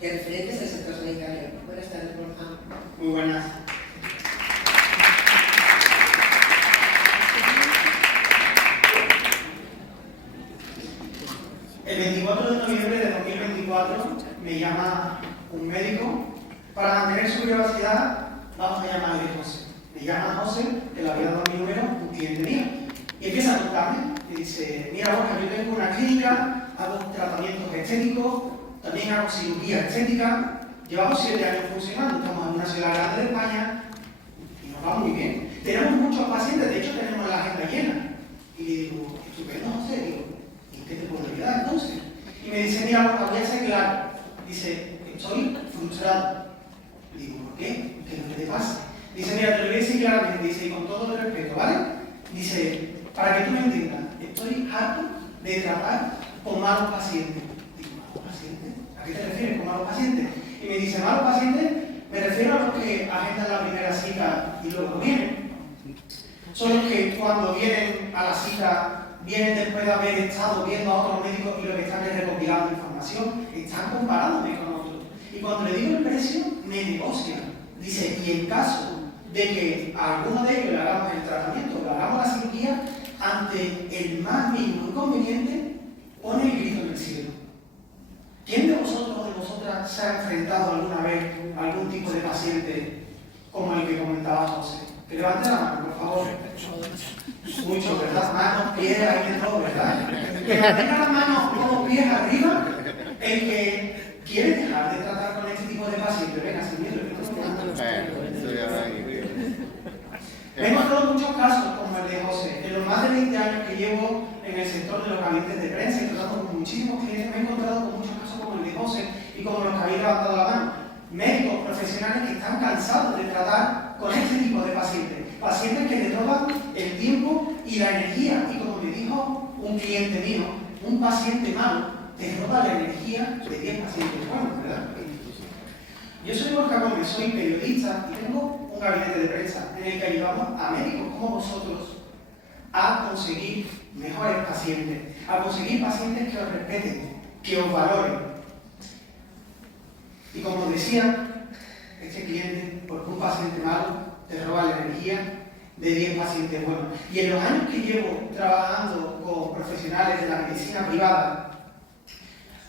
de referentes del sector sanitario. Buenas tardes, Borja. Muy buenas. El 24 de noviembre de 2024 me llama un médico para mantener su privacidad. Vamos a llamarle José. Me llama José, que le había dado mi número, un cliente mío. Y empieza a contarme y dice: mira, Borja, yo tengo una clínica, hago tratamientos estéticos, también hago cirugía estética, llevamos 7 años funcionando, estamos en una ciudad grande de España y nos va muy bien. Tenemos muchos pacientes, de hecho tenemos la agenda llena. Y le digo: estupendo, José, digo, ¿y qué te puedo ayudar entonces? Y me dice: mira, Borja, voy a ser claro. Dice: estoy frustrado. Le digo: ¿por qué? ¿Qué es lo que te pasa? Dice: mira, te lo voy a decir claramente, dice, y con todo el respeto, ¿vale? Dice: para que tú me entiendas, estoy harto de tratar con malos pacientes. Digo: ¿malos pacientes? ¿A qué te refieres con malos pacientes? Y me dice: malos pacientes, me refiero a los que agendan la primera cita y luego no vienen. Son los que cuando vienen a la cita, vienen después de haber estado viendo a otros médicos y lo que están es recopilando información, están comparándome con otros. Y cuando le digo el precio, me negocian. Dice: y en caso de que a alguno de ellos le hagamos el tratamiento, le hagamos la cirugía, ante el más mínimo inconveniente, pone el grito en el cielo. ¿Quién de vosotros o de vosotras se ha enfrentado alguna vez a algún tipo de paciente como el que comentaba José? Que levante la mano, por favor. Mucho, ¿verdad? Manos, pies, ahí de todo, ¿verdad? Que mantenga las manos como pies arriba el que quiere dejar de tratar con este tipo de pacientes. Venga, sin miedo. He encontrado muchos casos como el de José. En los más de 20 años que llevo en el sector de los gabinetes de prensa y tratando con muchísimos clientes, me he encontrado con muchos casos como el de José y como los que habéis levantado la mano. Médicos profesionales que están cansados de tratar con este tipo de pacientes. Pacientes que le roban el tiempo y la energía. Y como me dijo un cliente mío, un paciente malo te roba la energía de 10 pacientes buenos, ¿verdad? Yo soy Borja Gómez, soy periodista y tengo un gabinete de prensa en el que ayudamos a médicos como vosotros a conseguir mejores pacientes, a conseguir pacientes que os respeten, que os valoren. Y como decía, este cliente, porque un paciente malo te roba la energía de 10 pacientes buenos. Y en los años que llevo trabajando con profesionales de la medicina privada,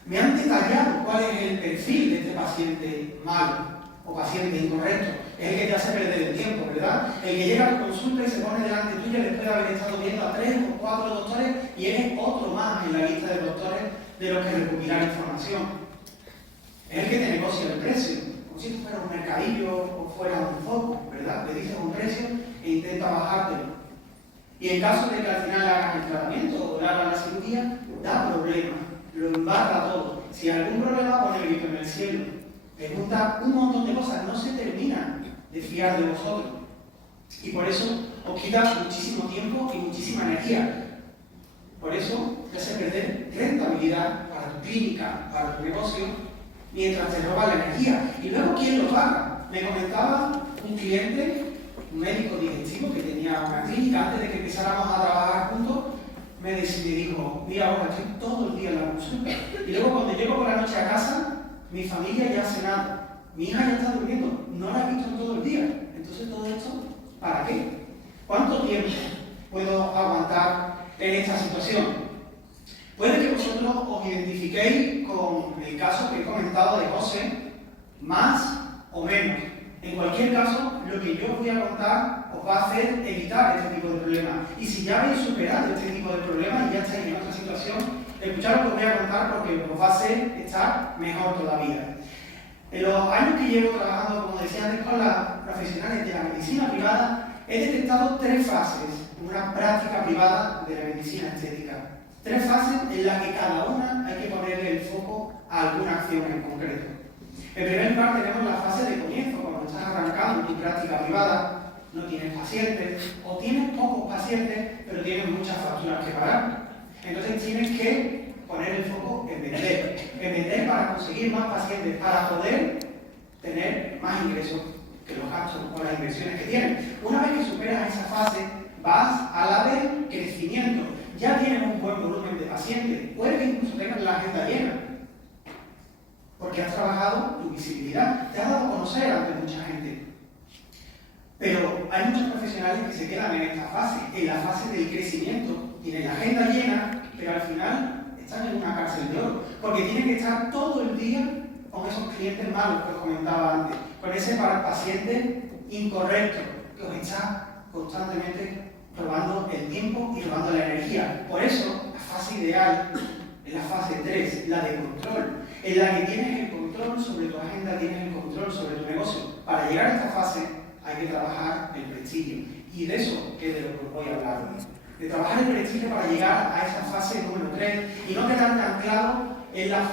me han detallado cuál es el perfil de este paciente malo o paciente incorrecto. Es el que te hace perder el tiempo, ¿verdad? El que llega a tu consulta y se pone delante tuya después de haber estado viendo a 3 o 4 doctores y eres otro más en la lista de doctores de los que recopilan información. Es el que te negocia el precio, como si esto fuera un mercadillo o fuera un foco, ¿verdad? Le dices un precio e intenta bajártelo. Y en caso de que al final hagas el tratamiento o le hagas la cirugía, da problemas. Lo embarra todo. Si hay algún problema, pone el grito en el cielo. Pregunta un montón de cosas, no se termina de fiar de vosotros. Y por eso os quita muchísimo tiempo y muchísima energía. Por eso te hace perder rentabilidad para tu clínica, para tu negocio, mientras te roba la energía. Y luego, ¿quién lo paga? Me comentaba un cliente, un médico digestivo que tenía una clínica, antes de que empezáramos a trabajar juntos, me dijo: mira, ahora estoy todo el día en la consulta. Y luego cuando llego por la noche a casa, mi familia ya ha cenado, mi hija ya está durmiendo, no la he visto en todo el día. Entonces, ¿todo esto para qué? ¿Cuánto tiempo puedo aguantar en esta situación? Puede que vosotros os identifiquéis con el caso que he comentado de José, más o menos. En cualquier caso, lo que yo os voy a contar os va a hacer evitar este tipo de problemas. Y si ya habéis superado este tipo de problemas y ya estáis en otra situación, escuchad lo que os voy a contar porque os va a hacer estar mejor todavía. En los años que llevo trabajando, como decía antes, con las profesionales de la medicina privada, he detectado 3 fases en una práctica privada de la medicina estética. 3 fases en las que cada una hay que ponerle el foco a alguna acción en concreto. En primer lugar tenemos la fase de comienzo, cuando estás arrancando tu práctica privada, no tienes pacientes, o tienes pocos pacientes, pero tienes muchas facturas que pagar. Entonces tienes que poner el foco en vender para conseguir más pacientes, para poder tener más ingresos que los gastos o las inversiones que tienes. Una vez que superas esa fase, vas a la de crecimiento. Ya tienes un buen volumen de pacientes, puede que incluso tengas la agenda llena. porque has trabajado tu visibilidad, te has dado a conocer ante mucha gente. Pero hay muchos profesionales que se quedan en esta fase, en la fase del crecimiento, tienen la agenda llena, pero al final están en una cárcel de oro, porque tienen que estar todo el día con esos clientes malos que os comentaba antes, con ese paciente incorrecto que os está constantemente robando el tiempo y robando la energía. Por eso, la fase ideal es la fase 3, la de control, en la que tienes el control sobre tu agenda, tienes el control sobre tu negocio. Para llegar a esta fase hay que trabajar el prestigio, y de eso es de lo que os voy a hablar hoy. De trabajar el prestigio para llegar a esa fase número 3 y no quedarte anclado en la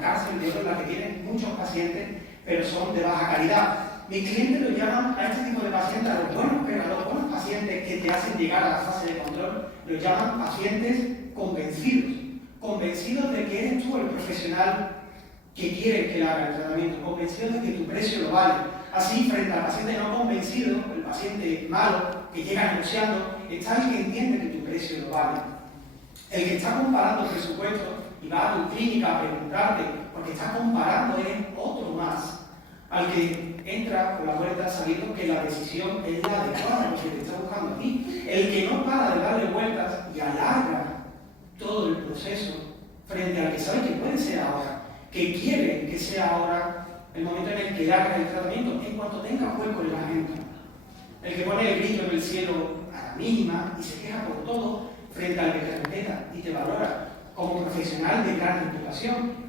cárcel de oro en la que tienen muchos pacientes, pero son de baja calidad. Mis clientes lo llaman a este tipo de pacientes, a los buenos pacientes que te hacen llegar a la fase de control, los llaman pacientes convencidos de que eres tú el profesional que quiere que le haga el tratamiento, convencidos de que tu precio lo vale. Así, frente al paciente no convencido, el paciente malo, que llega negociando, está el que entiende que tu precio lo vale. El que está comparando presupuestos y va a tu clínica a preguntarte, porque está comparando es otro más, al que entra por la puerta sabiendo que la decisión es la adecuada, lo que te está buscando a ti. El que no para de darle vueltas y alarga todo el proceso frente al que sabe que puede ser ahora, que quiere que sea ahora el momento en el que hagas el tratamiento, en cuanto tengas hueco en la agenda. El que pone el grito en el cielo a la mínima y se queja por todo frente al que te respeta y te valora como profesional de gran reputación.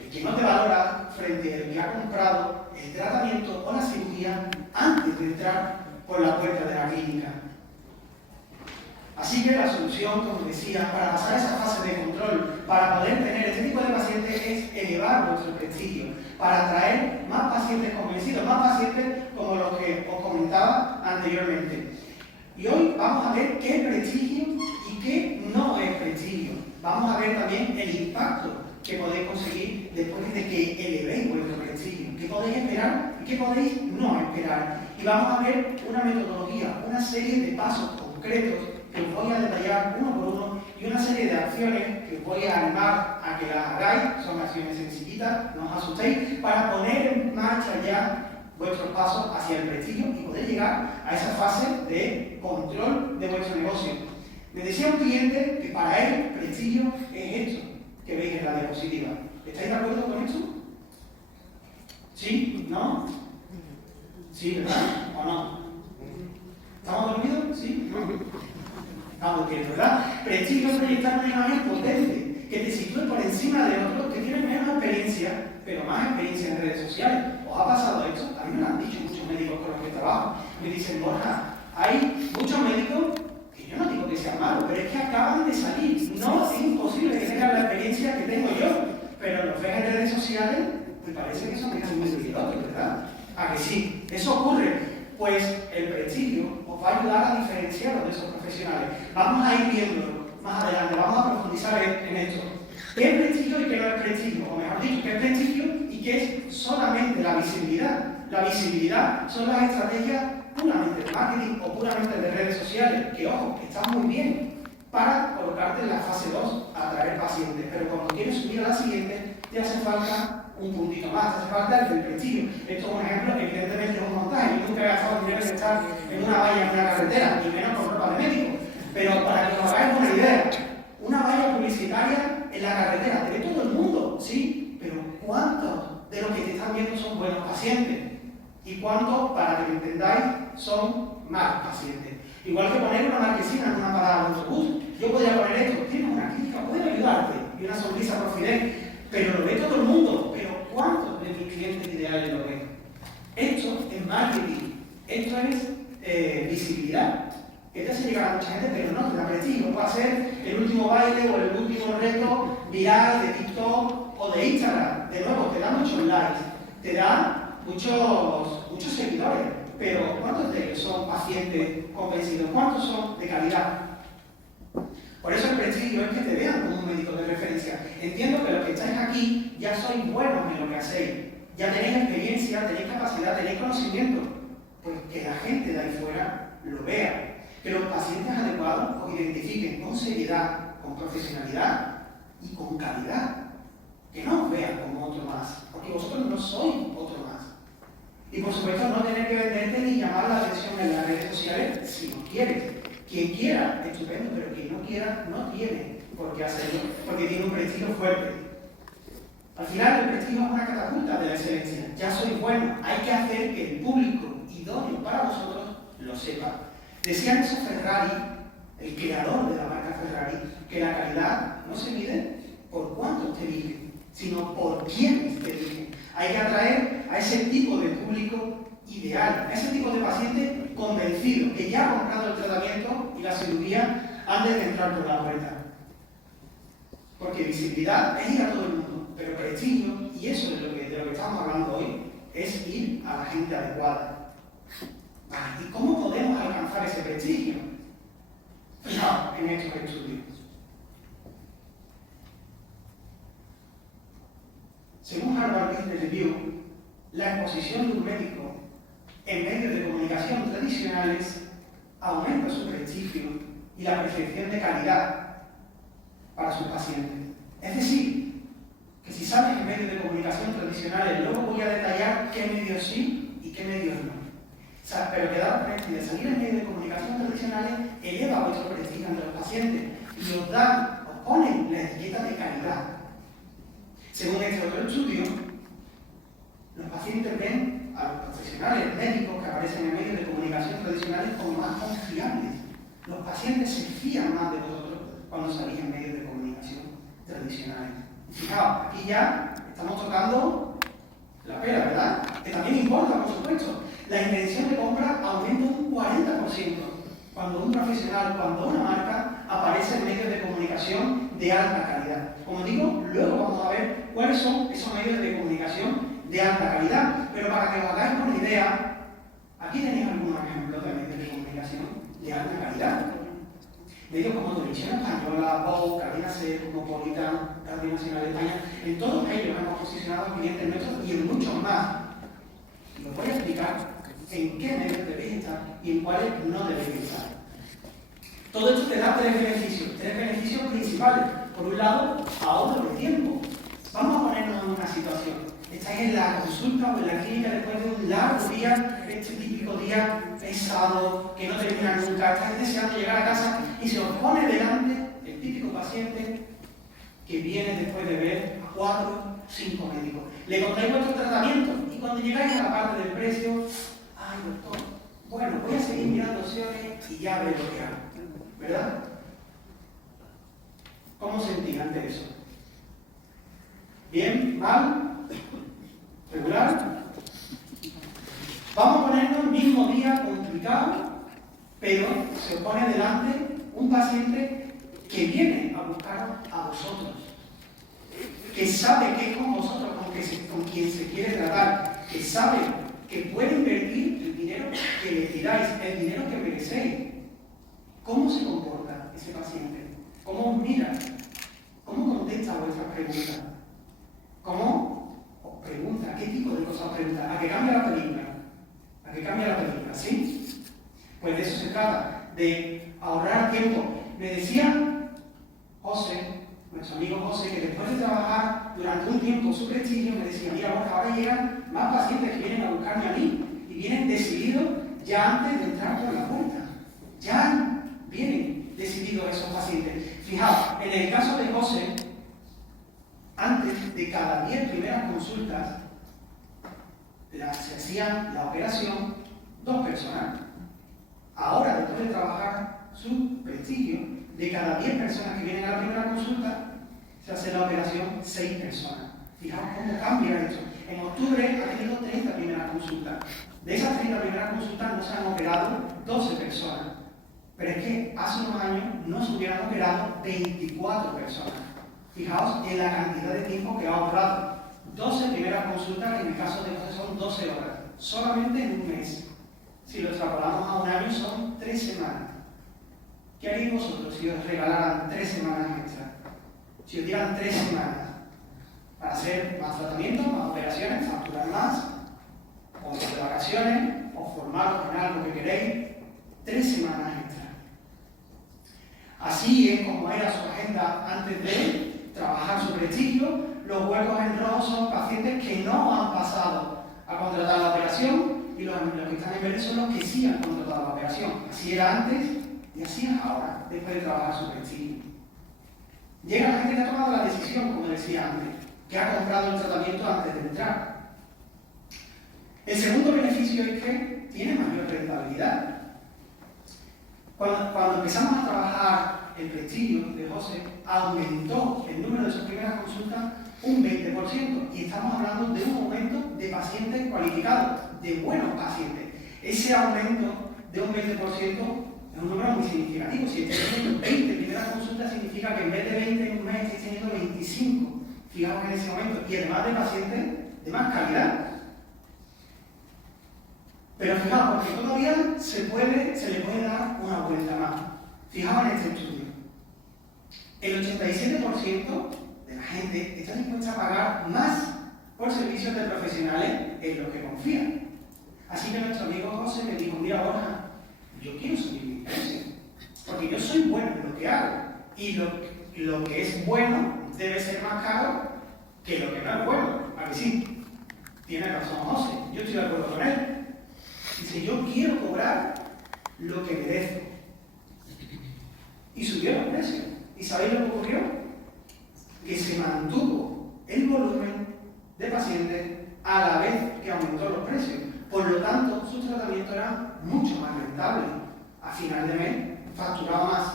El que no te valora frente al que ha comprado el tratamiento o la cirugía antes de entrar por la puerta de la clínica. Así que la solución, como decía, para pasar esa fase de control, para poder tener este tipo de pacientes, es elevar nuestro prestigio, para atraer más pacientes convencidos, más pacientes como los que os comentaba anteriormente. Y hoy vamos a ver qué es prestigio y qué no es prestigio. Vamos a ver también el impacto que podéis conseguir después de que elevéis vuestro prestigio, qué podéis esperar y qué podéis no esperar. Y vamos a ver una metodología, una serie de pasos concretos que os voy a detallar uno por uno y una serie de acciones que os voy a animar a que las hagáis, son acciones sencillitas, no os asustéis, para poner en marcha ya vuestros pasos hacia el prestigio y poder llegar a esa fase de control de vuestro negocio. Me decía un cliente que para él el prestigio es esto que veis en la diapositiva. ¿Estáis de acuerdo con esto? ¿Sí? ¿No? ¿Sí, verdad? ¿O no? ¿Estamos dormidos? ¿Sí? Estamos bien, ¿verdad? Prestigio es proyectar una imagen potente, que te sitúe por encima de otros que tienen menos experiencia, pero más experiencia en redes sociales. ¿Os ha pasado esto? A mí me lo han dicho muchos médicos con los que trabajo. Me dicen, Borja, hay muchos médicos que yo no digo que sean malos, pero es que acaban de salir. No, es imposible que tengan la experiencia que tengo yo, pero los ves en redes sociales, me parece que son muy seguidores, ¿verdad? ¿A que sí? Eso ocurre. Pues el prestigio os va a ayudar a diferenciaros de esos profesionales. Vamos a ir viéndolo más adelante, vamos a profundizar en esto. ¿Qué es prestigio y qué no es prestigio? O mejor dicho, ¿qué es prestigio y qué es solamente la visibilidad? La visibilidad son las estrategias puramente de marketing o puramente de redes sociales, que ojo, que están muy bien para colocarte en la fase 2, atraer pacientes, pero cuando quieres subir a la siguiente, te hace falta un puntito más, te hace falta el del prestigio. Esto es un ejemplo, evidentemente es un montaje. Yo nunca he gastado dinero en estar en una valla en una carretera, ni menos con ropa de médico. Pero para que os hagáis una idea, una valla publicitaria en la carretera, te ve todo el mundo, sí, pero ¿cuántos de los que te están viendo son buenos pacientes? ¿Y cuántos, para que lo entendáis, son malos pacientes? Igual que poner una marquesina en una parada de autobús. Yo podría poner esto, tienes una clínica, puedo ayudarte, y una sonrisa profidente, pero lo ve todo el mundo. Pero ¿cuántos de mis clientes ideales lo ven? Esto es marketing, esto es visibilidad. Que te hace llegar a mucha gente, pero no te da prestigio. Puede ser el último baile o el último reto viral de TikTok o de Instagram. De nuevo, te da muchos likes, te da muchos seguidores, pero ¿cuántos de ellos son pacientes convencidos? ¿Cuántos son de calidad? Por eso el prestigio es que te vean como un médico de referencia. Entiendo que los que estáis aquí ya sois buenos en lo que hacéis, ya tenéis experiencia, tenéis capacidad, tenéis conocimiento. Pues que la gente de ahí fuera lo vea, que los pacientes adecuados os identifiquen con seriedad, con profesionalidad y con calidad. que no os vean como otro más, porque vosotros no sois otro más. Y por supuesto no tener que venderte ni llamar la atención en las redes sociales si no quieres. Quien quiera, estupendo, pero quien no quiera, no tiene por qué hacerlo, porque tiene un prestigio fuerte. Al final el prestigio es una catapulta de la excelencia. Ya sois buenos, hay que hacer que el público idóneo para vosotros lo sepa. Decía Enzo Ferrari, el creador de la marca Ferrari, que la calidad no se mide por cuántos te eligen, sino por quiénes te eligen. Hay que atraer a ese tipo de público ideal, a ese tipo de paciente convencido, que ya ha comprado el tratamiento y la cirugía antes de entrar por la puerta. Porque visibilidad es ir a todo el mundo, pero prestigio, y eso es de lo que estamos hablando hoy, es ir a la gente adecuada. ¿Y cómo podemos alcanzar ese prestigio? Fijaos en estos estudios. Según Harvard Business Review, la exposición de un médico en medios de comunicación tradicionales aumenta su prestigio y la percepción de calidad para sus pacientes. Es decir, que si sales en medios de comunicación tradicionales, luego voy a detallar qué medios sí y qué medios no. O sea, pero quedaros con esto, de salir en medios de comunicación tradicionales eleva vuestro prestigio ante los pacientes y os ponen la etiqueta de calidad. Según este otro estudio, los pacientes ven a los profesionales médicos que aparecen en medios de comunicación tradicionales como más confiables. Los pacientes se fían más de vosotros cuando salís en medios de comunicación tradicionales. Fijaos, aquí ya estamos tocando la pera, ¿verdad? Que también importa, por supuesto. La intención de compra aumenta un 40% cuando un profesional, cuando una marca aparece en medios de comunicación de alta calidad. Como digo, luego vamos a ver cuáles son esos medios de comunicación de alta calidad. Pero para que os hagáis una idea, aquí tenéis algunos ejemplos de medios de comunicación de alta calidad. Medios como Televisión Española, Vogue, Cadena SER, Cosmopolitan, Radio Nacional de España, en todos ellos hemos posicionado clientes nuestros y en muchos más. Y os voy a explicar en qué medios debéis estar y en cuáles no debéis estar. Todo esto te da tres beneficios principales. Por un lado, ahorro de tiempo. Vamos a ponernos en una situación. Estáis en la consulta o en la clínica después de un largo día, este típico día pesado, que no termina nunca, estáis deseando llegar a casa y se os pone delante el típico paciente que viene después de ver a 4 o 5 médicos. Le contáis vuestro tratamiento y cuando llegáis a la parte del precio, ay doctor, bueno, voy a seguir mirando opciones y ya veré lo que hago, ¿verdad? ¿Cómo sentís ante eso? ¿Bien? ¿Mal? ¿Regular? Vamos a ponernos el mismo día complicado, pero se os pone delante un paciente que viene a buscaros a vosotros, que sabe que es con vosotros con quien se quiere tratar, que sabe que puede invertir el dinero que le tiráis, el dinero que merecéis. ¿Cómo se comporta ese paciente? ¿Cómo os mira? ¿Cómo contesta a vuestras preguntas? ¿Cómo os pregunta? ¿Qué tipo de cosas os pregunta? ¿A qué cambia la película? ¿A qué cambia la película? ¿Sí? Pues de eso se trata, de ahorrar tiempo. Me decía José, nuestro amigo José, que después de trabajar durante un tiempo su prestigio, me decía, mira, Borja, ahora llegan más pacientes que vienen a buscarme a mí y vienen decididos ya antes de entrar por la puerta. Ya vienen decididos esos pacientes. Fijaos, en el caso de José, antes de cada 10 primeras consultas, se hacían la operación 2 personas. Ahora, después de trabajar su prestigio, de cada 10 personas que vienen a la primera consulta, se hace la operación 6 personas. Fijaos cómo cambia esto. En octubre ha tenido 30 primeras consultas. De esas 30 primeras consultas no se han operado 12 personas. Pero es que hace unos años no se hubieran operado 24 personas. Fijaos en la cantidad de tiempo que ha ahorrado. 12 primeras consultas, que en el caso de José son 12 horas, solamente en un mes. Si lo extrapolamos a un año son 3 semanas. ¿Qué haríais vosotros si os regalaran 3 semanas extra? Si os dieran 3 semanas para hacer más tratamientos, más operaciones, facturar más, o de vacaciones, o formaros en algo que queréis, 3 semanas extra. Así es como era su agenda antes de trabajar su prestigio. Los huecos en rojo son pacientes que no han pasado a contratar la operación y los que están en verde son los que sí han contratado la operación. Así era antes y así es ahora, después de trabajar su prestigio. Llega la gente que ha tomado la decisión, como decía antes, que ha comprado el tratamiento antes de entrar. El segundo beneficio es que tiene mayor rentabilidad. Cuando empezamos a trabajar el prestigio de José, aumentó el número de sus primeras consultas un 20%, y estamos hablando de un aumento de pacientes cualificados, de buenos pacientes. Ese aumento de un 20% es un número muy significativo. Si estáis teniendo 20 primeras consultas, significa que en vez de 20 en un mes estáis teniendo 25. Fijaos en ese aumento, y además de pacientes de más calidad. Pero fijaos, porque todavía se le puede dar una vuelta más. Fijaos en este estudio. El 87% de la gente está dispuesta a pagar más por servicios de profesionales en los que confían. Así que nuestro amigo José me dijo: mira, Borja, yo quiero subir mi precio, porque yo soy bueno en lo que hago, y lo que es bueno debe ser más caro que lo que no es bueno. ¿A que sí? Tiene razón José, yo estoy de acuerdo con él. Dice: yo quiero cobrar lo que merezco. Y subió los precios. ¿Y sabéis lo que ocurrió? Que se mantuvo el volumen de pacientes a la vez que aumentó los precios. Por lo tanto, sus tratamientos eran mucho más rentables. A final de mes facturaba más,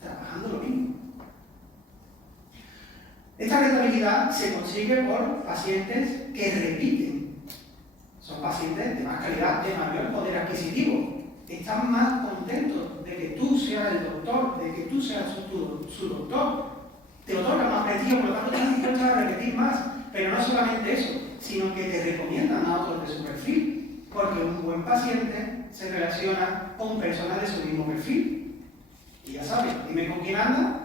trabajando lo mismo. Esta rentabilidad se consigue por pacientes que repiten. Son pacientes de más calidad, de mayor poder adquisitivo. Están más contentos de que tú seas el doctor, de que tú seas su doctor. Te otorga más prestigio, por lo tanto están dispuestos a repetir más. Pero no solamente eso, sino que te recomiendan a otros de su perfil. Porque un buen paciente se relaciona con personas de su mismo perfil. Y ya sabes, dime con quién anda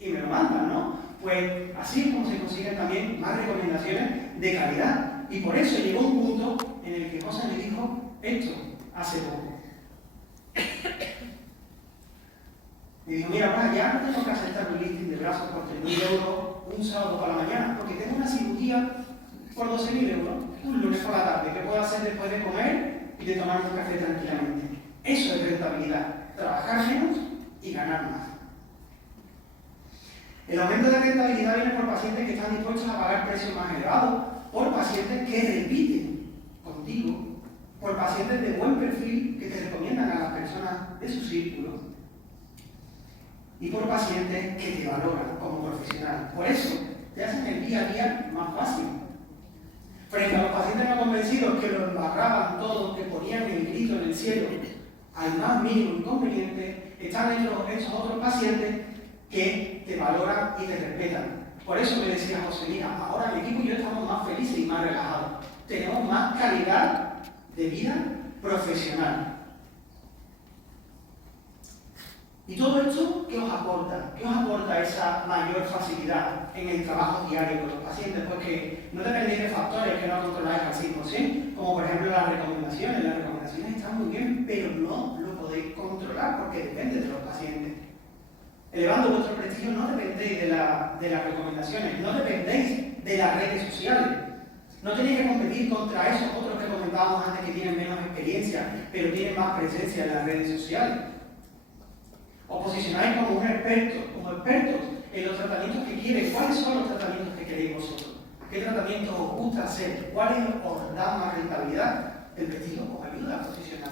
y me lo mandan, ¿no? Pues así es como se consiguen también más recomendaciones de calidad. Y por eso llegó un punto en el que José me dijo esto hace poco. Me dijo: mira, bueno, ya no tengo que aceptar un listing de brazos por 3.000 euros un sábado por la mañana, porque tengo una cirugía por 12.000 euros un lunes por la tarde, que puedo hacer después de comer y de tomar un café tranquilamente. Eso es rentabilidad, trabajar menos y ganar más. El aumento de rentabilidad viene por pacientes que están dispuestos a pagar precios más elevados, por pacientes que repiten contigo, por pacientes de buen perfil que te recomiendan a las personas de su círculo, y por pacientes que te valoran como profesional. Por eso te hacen el día a día más fácil. Frente a los pacientes no convencidos que lo embarraban todo, que ponían el grito en el cielo, al más mínimo inconveniente, están estos otros pacientes que te valoran y te respetan. Por eso me decía José: mira, ahora el equipo y yo estamos más felices y más relajados. Tenemos más calidad de vida profesional. ¿Y todo esto qué os aporta? ¿Qué os aporta esa mayor facilidad en el trabajo diario con los pacientes? Porque no dependéis de factores que no controláis al 100%, como por ejemplo las recomendaciones. Las recomendaciones están muy bien, pero no lo podéis controlar porque depende de los pacientes. Elevando vuestro prestigio no dependéis de las recomendaciones, no dependéis de las redes sociales. No tenéis que competir contra esos otros que comentábamos antes que tienen menos experiencia, pero tienen más presencia en las redes sociales. Os posicionáis como expertos en los tratamientos que queréis. ¿Cuáles son los tratamientos que queréis vosotros? ¿Qué tratamientos os gusta hacer? ¿Cuáles os dan más rentabilidad? El prestigio os ayuda a posicionar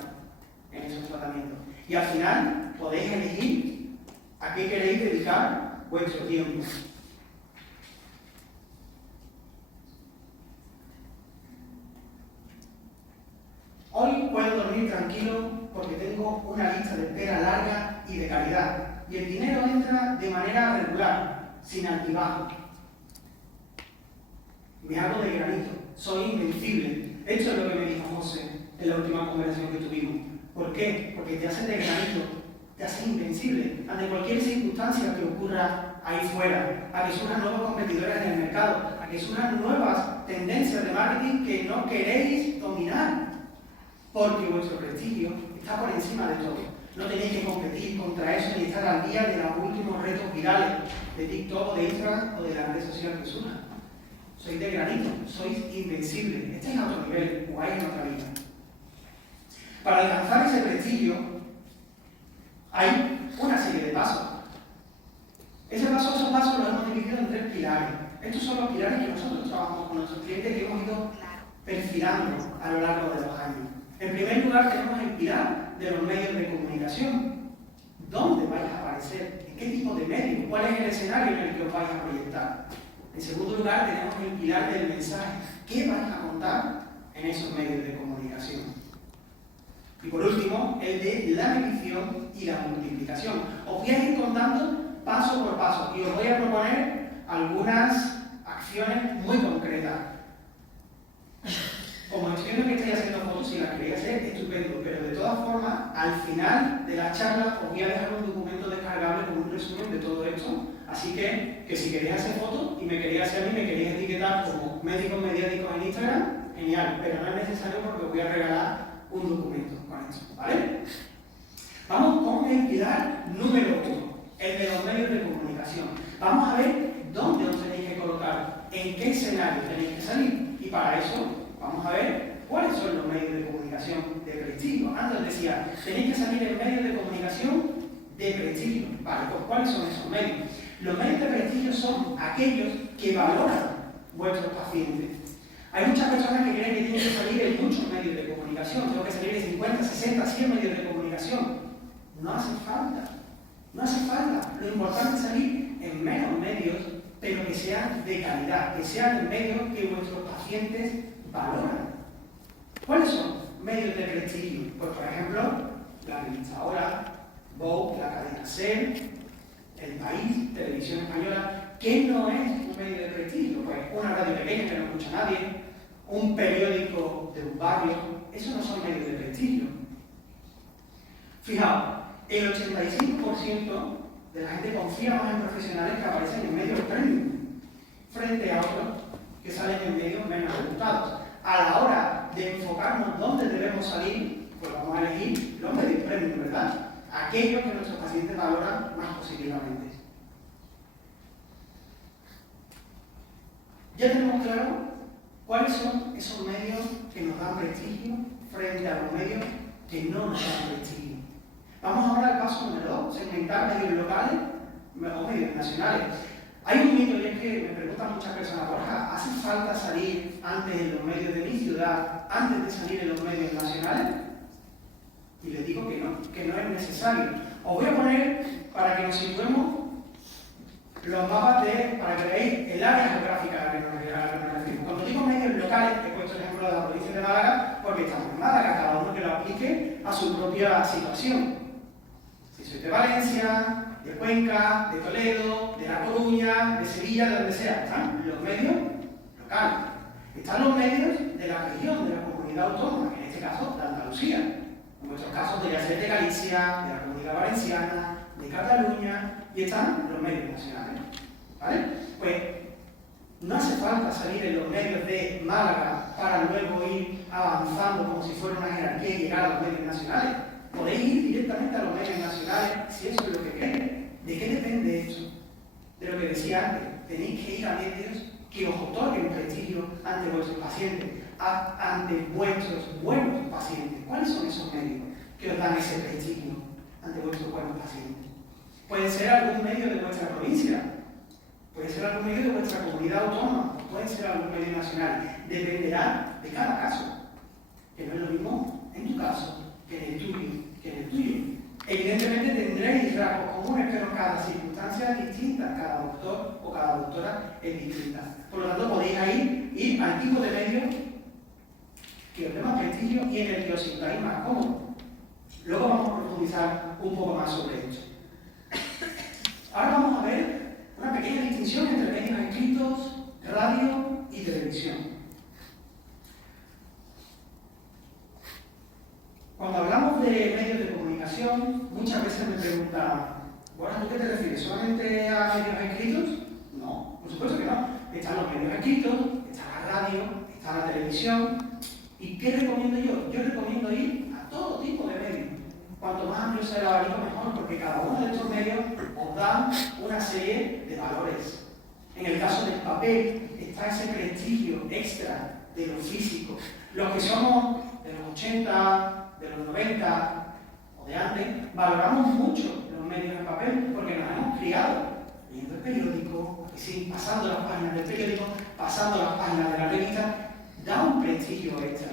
en esos tratamientos. Y al final podéis elegir a qué queréis dedicar vuestro tiempo. Hoy puedo dormir tranquilo porque tengo una lista de espera larga y de calidad. Y el dinero entra de manera regular, sin altibajos. Me hago de granito, soy invencible. Esto es lo que me dijo José en la última conversación que tuvimos. ¿Por qué? Porque te haces de granito, te haces invencible ante cualquier circunstancia que ocurra ahí fuera, a que surjan nuevos competidores en el mercado, a que surjan nuevas tendencias de marketing que no queréis dominar, porque vuestro prestigio está por encima de todo. No tenéis que competir contra eso ni estar al día de los últimos retos virales. de TikTok o de Instagram o de la red social que suena. Sois de granito, sois invencibles. Estáis en otro nivel, o hay en otra vida. Para alcanzar ese prestigio, hay una serie de pasos. Esos pasos los hemos dividido en 3 pilares. Estos son los pilares que nosotros trabajamos con nuestros clientes y que hemos ido perfilando a lo largo de los años. En primer lugar, tenemos el pilar de los medios de comunicación. ¿Dónde vais a aparecer? ¿En qué tipo de medios? ¿Cuál es el escenario en el que os vais a proyectar? En segundo lugar, tenemos el pilar del mensaje. ¿Qué vais a contar en esos medios de comunicación? Y por último, el de la medición y la multiplicación. Os voy a ir contando paso por paso y os voy a proponer algunas acciones muy concretas. Como estoy viendo que estáis haciendo fotos, si las queréis hacer, estupendo, pero de todas formas, al final de la charla os voy a dejar un documento descargable con un resumen de todo esto. Así que si queréis hacer fotos y me queréis hacer a mí, me queréis etiquetar como médicos mediáticos en Instagram, genial, pero no es necesario porque os voy a regalar un documento con esto, ¿vale? Vamos con el pilar número 1, el de los medios de comunicación. Vamos a ver dónde os tenéis que colocar, en qué escenario tenéis que salir, y para eso vamos a ver cuáles son los medios de comunicación de prestigio. Antes os decía, tenéis que salir en medios de comunicación de prestigio. Vale, pues ¿cuáles son esos medios? Los medios de prestigio son aquellos que valoran vuestros pacientes. Hay muchas personas que creen que tienen que salir en muchos medios de comunicación, tengo que salir en 50, 60, 100 medios de comunicación. No hace falta, no hace falta. Lo importante es salir en menos medios, pero que sean de calidad, que sean medios que vuestros pacientes valoran. ¿Cuáles son medios de prestigio? Pues por ejemplo, la revista Hora, Vogue, la cadena SER, El País, Televisión Española. ¿Qué no es un medio de prestigio? Pues una radio pequeña que no escucha a nadie, un periódico de un barrio. Esos no son medios de prestigio. Fijaos, el 85% de la gente confía más en profesionales que aparecen en medios premium, frente a otros que salen en medios menos reputados. A la hora de enfocarnos dónde debemos salir, pues vamos a elegir los medios premium, ¿verdad? Aquellos que nuestros pacientes valoran más positivamente. Ya tenemos claro cuáles son esos medios que nos dan prestigio frente a los medios que no nos dan prestigio. Vamos ahora al paso número 2, segmentar medios locales o medios nacionales. Hay un mito y es que me preguntan muchas personas, Borja, ¿hace falta salir antes en los medios de mi ciudad, antes de salir en los medios nacionales? Y les digo que no es necesario. Os voy a poner, para que nos situemos, los mapas para que veáis el área geográfica a la que nos referimos. Cuando digo medios locales, he puesto el ejemplo de la provincia de Málaga, porque estamos en Málaga, cada uno que lo aplique a su propia situación. Si sois de Valencia, de Cuenca, de Toledo, de La Coruña, de Sevilla, de donde sea, están los medios locales. Están los medios de la región, de la comunidad autónoma, en este caso de Andalucía. En vuestros casos podría ser de Galicia, de la Comunidad Valenciana, de Cataluña, y están los medios nacionales. ¿Vale? Pues no hace falta salir en los medios de Málaga para luego ir avanzando como si fuera una jerarquía y llegar a los medios nacionales. Podéis ir directamente a los medios nacionales si eso es lo que queréis. ¿De qué depende esto? De lo que decía antes. Tenéis que ir a medios que os otorguen prestigio ante vuestros pacientes, ante vuestros buenos pacientes. ¿Cuáles son esos medios que os dan ese prestigio ante vuestros buenos pacientes? Puede ser algún medio de vuestra provincia, puede ser algún medio de vuestra comunidad autónoma, puede ser algún medio nacional. Dependerá de cada caso, que no es lo mismo en tu caso que en el tuyo. Evidentemente tendréis rasgos comunes, pero cada circunstancia es distinta, cada doctor o cada doctora es distinta. Por lo tanto, podéis ir al tipo de medio que os dé más prestigio y en el que os sintáis más cómodos. Luego vamos a profundizar un poco más sobre esto. Ahora vamos a ver una pequeña distinción entre medios escritos, radio y televisión. Cuando hablamos de medios de comunicación, muchas veces me preguntan, bueno, ¿tú qué te refieres? ¿Solamente a medios escritos? No, por supuesto que no. Están los medios escritos, está la radio, está la televisión. ¿Y qué recomiendo yo? Yo recomiendo ir a todo tipo de medios. Cuanto más amplio sea el abanico, mejor, porque cada uno de estos medios os nos dan una serie de valores. En el caso del papel está ese prestigio extra de lo físico. Los que somos de los 80, de los 90 o de antes, valoramos mucho los medios en papel porque nos hemos criado leyendo el periódico, sí, pasando las páginas del periódico, pasando las páginas de la revista, da un prestigio extra.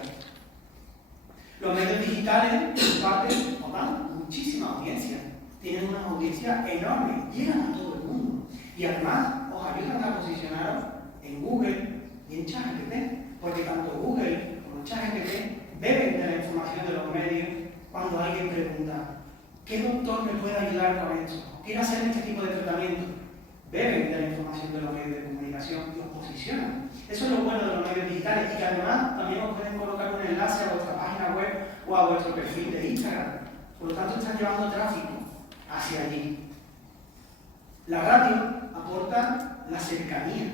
Los medios digitales, en parte, nos dan muchísima audiencia, tienen una audiencia enorme, llegan a todo el mundo y además os ayudan a posicionaros en Google y en ChatGPT, porque tanto Google como ChatGPT beben de la información de los medios cuando alguien pregunta ¿qué doctor me puede ayudar con esto? ¿Quiere hacer este tipo de tratamiento? Beben de la información de los medios de comunicación y os posicionan. Eso es lo bueno de los medios digitales y que además también os pueden colocar un enlace a vuestra página web o a vuestro perfil de Instagram. Por lo tanto, están llevando tráfico hacia allí. La radio aporta la cercanía.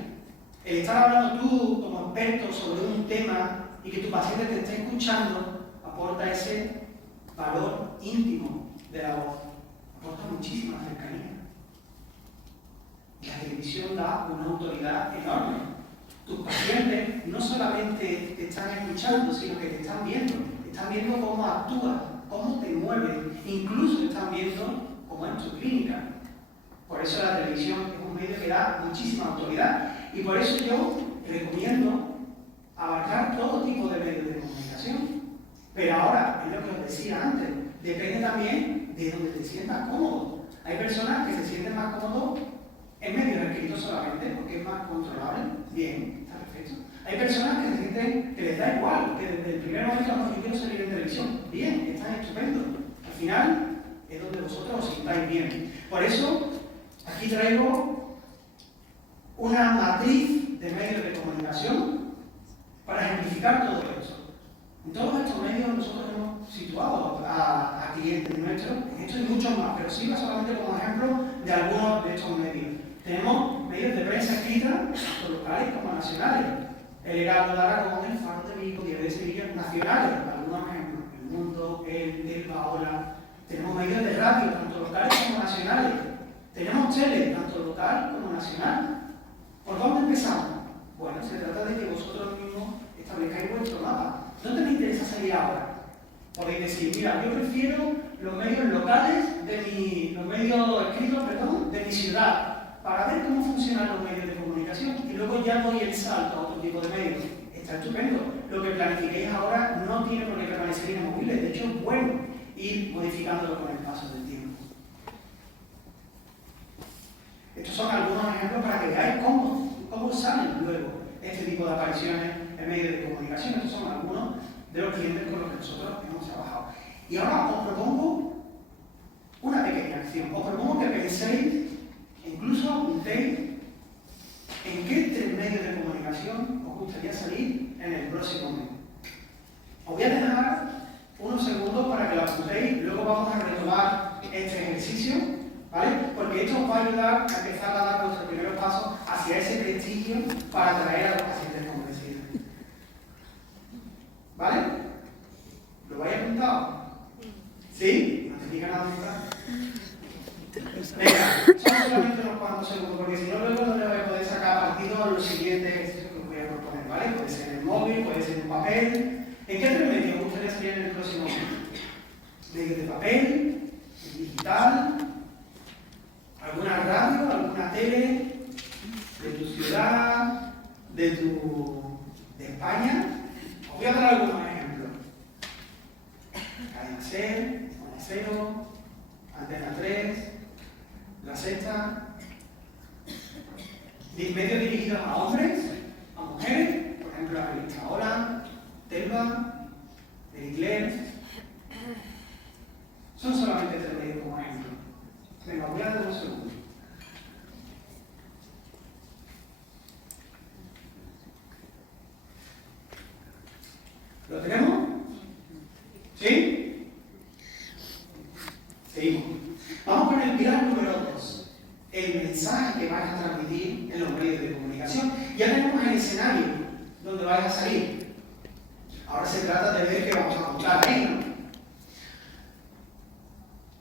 El estar hablando tú como experto sobre un tema y que tu paciente te esté escuchando aporta ese valor íntimo de la voz. Aporta muchísima cercanía. La televisión da una autoridad enorme. Tus pacientes no solamente te están escuchando, sino que te están viendo cómo actúas, cómo te mueves, incluso están viendo cómo es tu clínica. Por eso la televisión es un medio que da muchísima autoridad y por eso yo recomiendo abarcar todo tipo de medios de comunicación. Pero ahora, es lo que os decía antes, depende también de donde te sientas cómodo. Hay personas que se sienten más cómodos en medios escritos solamente porque es más controlable. Bien, está perfecto. Hay personas que se sienten que les da igual, que desde el primer momento no quiero salir en televisión. Bien, están estupendo. Al final es donde vosotros os sintáis bien. Por eso, aquí traigo una matriz de medios de comunicación para ejemplificar todo esto. En todos estos medios nosotros hemos situado a clientes nuestros, en esto hay muchos más, pero sirva solamente como ejemplo de algunos de estos medios. Tenemos medios de prensa escrita, tanto locales como nacionales. El Heraldo de Aragón, el Faro de Vigo, Diario de Sevilla, nacionales, algunos ejemplos. El Mundo, el Paola. Tenemos medios de radio, tanto locales como nacionales. Tenemos tele, tanto local como nacional. ¿Por dónde empezamos? Bueno, se trata de que vosotros mismos establezcáis vuestro mapa. ¿Dónde me interesa salir ahora? Podéis decir, mira, yo prefiero los medios locales los medios escritos, de mi ciudad, para ver cómo funcionan los medios de comunicación y luego ya doy el salto a otro tipo de medios. Está estupendo. Lo que planifiquéis ahora no tiene por qué permanecer inamovible, de hecho es bueno ir modificándolo con el paso del tiempo. Estos son algunos ejemplos para que veáis cómo salen luego este tipo de apariciones en medios de comunicación. Estos son algunos de los clientes con los que nosotros hemos trabajado. Y ahora os propongo una pequeña acción. Os propongo que penséis, incluso apuntéis, en qué tres medios de comunicación os gustaría salir en el próximo mes. Os voy a dejar unos segundos para que lo apuntéis, luego vamos a retomar este ejercicio, ¿vale? Porque esto os va a ayudar a empezar a dar vuestros primeros pasos hacia ese prestigio para atraer a los pacientes convencidos. ¿Vale? ¿Lo vais apuntado? ¿Sí? ¿No te diga nada más? Venga, son solamente unos cuantos segundos, porque si no luego no le voy a poder sacar partido a los siguientes ejercicios que os voy a proponer, ¿vale? Puede ser en el móvil, puede ser en un papel. ¿En qué tres medios os gustaría salir en el próximo mes? ¿Medios de papel? ¿Digital? ¿Alguna radio? ¿Alguna tele? ¿De tu ciudad? ¿De España? Os voy a dar algunos ejemplos. Cadena Ser, Zona Cero, Antena 3, La Sexta. Medios dirigidos a hombres, a mujeres, por ejemplo la revista Hola, Telva, Pericler. Son solamente tres medios como ejemplo. Venga, voy a dar un segundo. ¿Lo tenemos? ¿Sí? Seguimos. Vamos con el pilar número 2. El mensaje que vais a transmitir en los medios de comunicación. Ya tenemos el escenario donde vais a salir. Ahora se trata de ver qué vamos a contar ahí, ¿no?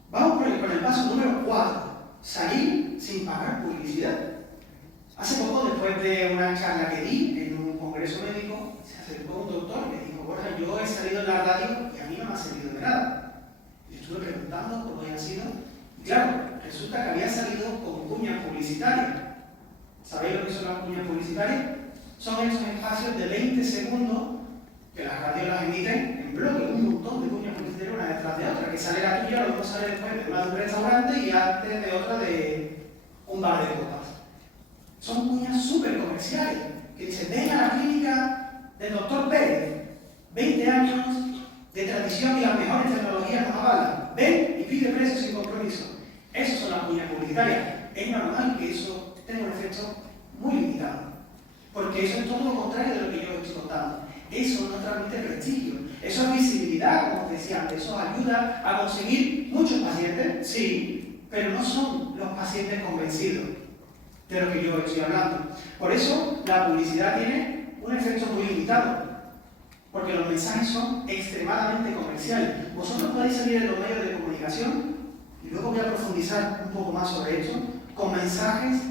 Vamos con el paso número 4. salir sin pagar publicidad. Hace poco, después de una charla que di en un congreso médico, se acercó un doctor y me dijo: Borja, yo he salido en la radio y a mí no me ha servido de nada. Y estuve preguntando cómo había sido. Y claro, resulta que había salido con cuñas publicitarias. ¿Sabéis lo que son las cuñas publicitarias? Son esos espacios de 20 segundos que las radios las emiten en bloque, un montón de cuñas publicitarias una detrás de otra, que sale la tuya, luego sale después de una de un restaurante y antes de otra de un bar de copas. Son cuñas súper comerciales, que dicen: ven a la clínica del doctor Pérez, 20 años de tradición y las mejores tecnologías nos avalan, ven y pide precios sin compromiso. Esas son las cuñas publicitarias. Es normal que eso tenga un efecto muy limitado, porque eso es todo lo contrario de lo que yo os estoy contando. Eso no transmite prestigio, eso es visibilidad, como os decía antes, eso ayuda a conseguir muchos pacientes, sí, pero no son los pacientes convencidos de lo que yo estoy hablando. Por eso la publicidad tiene un efecto muy limitado, porque los mensajes son extremadamente comerciales. Vosotros podéis salir en los medios de comunicación, y luego voy a profundizar un poco más sobre esto, con mensajes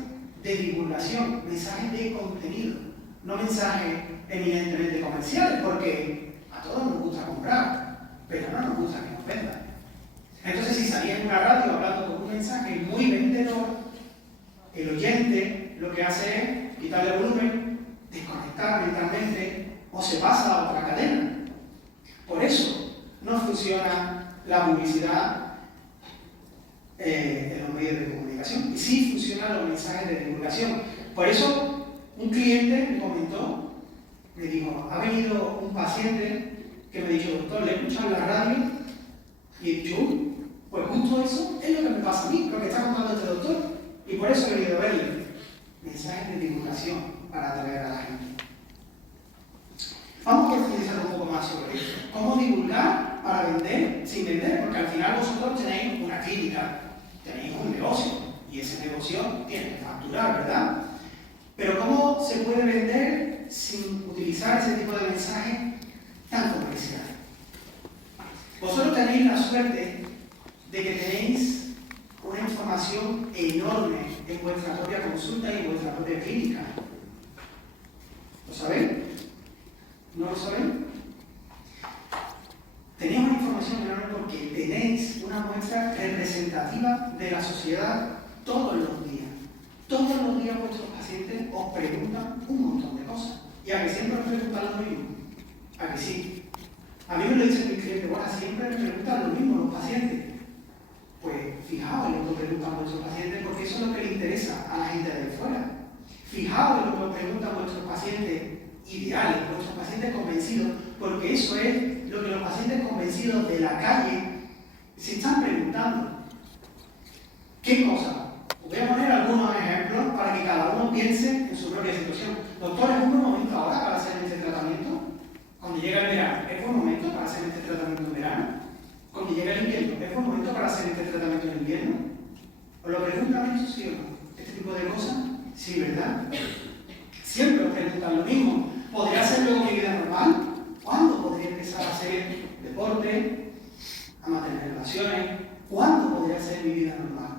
de divulgación, mensajes de contenido, no mensajes eminentemente comerciales, porque a todos nos gusta comprar, pero no nos gusta que nos vendan. Entonces, si salís en una radio hablando con un mensaje muy vendedor, el oyente lo que hace es quitarle el volumen, desconectar mentalmente o se pasa a otra cadena. Por eso no funciona la publicidad en los medios de comunicación, y sí funcionan los mensajes de divulgación. Por eso un cliente me comentó, me dijo: ha venido un paciente que me ha dicho: doctor, le he escuchado en la radio y he dicho, pues justo eso es lo que me pasa a mí, lo que está contando este doctor, y por eso he venido a verle. Mensajes de divulgación para atraer a la gente. Vamos a profundizar un poco más sobre esto. ¿Cómo divulgar para vender sin vender? Porque al final vosotros tenéis una clínica, tenéis un negocio, y ese negocio tiene que facturar, ¿verdad? Pero ¿cómo se puede vender sin utilizar ese tipo de mensaje tan comercial? Vosotros tenéis la suerte de que tenéis una información enorme en vuestra propia consulta y en vuestra propia clínica. ¿Lo sabéis? ¿No lo sabéis? Tenéis una información enorme porque tenéis una muestra representativa de la sociedad todos los días. Todos los días vuestros pacientes os preguntan un montón de cosas. ¿Y a que siempre os preguntan lo mismo? ¿A que sí? A mí me lo dicen mis clientes: bueno, siempre me preguntan lo mismo los pacientes. Pues fijaos en lo que preguntan vuestros pacientes, porque eso es lo que le interesa a la gente de fuera. Fijaos en lo que preguntan vuestros pacientes ideales, vuestros pacientes convencidos, porque eso es lo que los pacientes convencidos de la calle se están preguntando. ¿Qué cosa? Os voy a poner algunos ejemplos para que cada uno piense en su propia situación. Doctor, ¿es un buen momento ahora para hacer este tratamiento? Cuando llega el verano, ¿es buen momento para hacer este tratamiento en verano? Cuando llega el invierno, ¿es buen momento para hacer este tratamiento en invierno? ¿Os lo preguntan eso, sí o no? ¿Este tipo de cosas? Sí, ¿verdad? Siempre os preguntan lo mismo. ¿Podría hacer luego mi vida normal? ¿Cuándo podría empezar a hacer deporte, a mantener relaciones? ¿Cuándo podría hacer mi vida normal?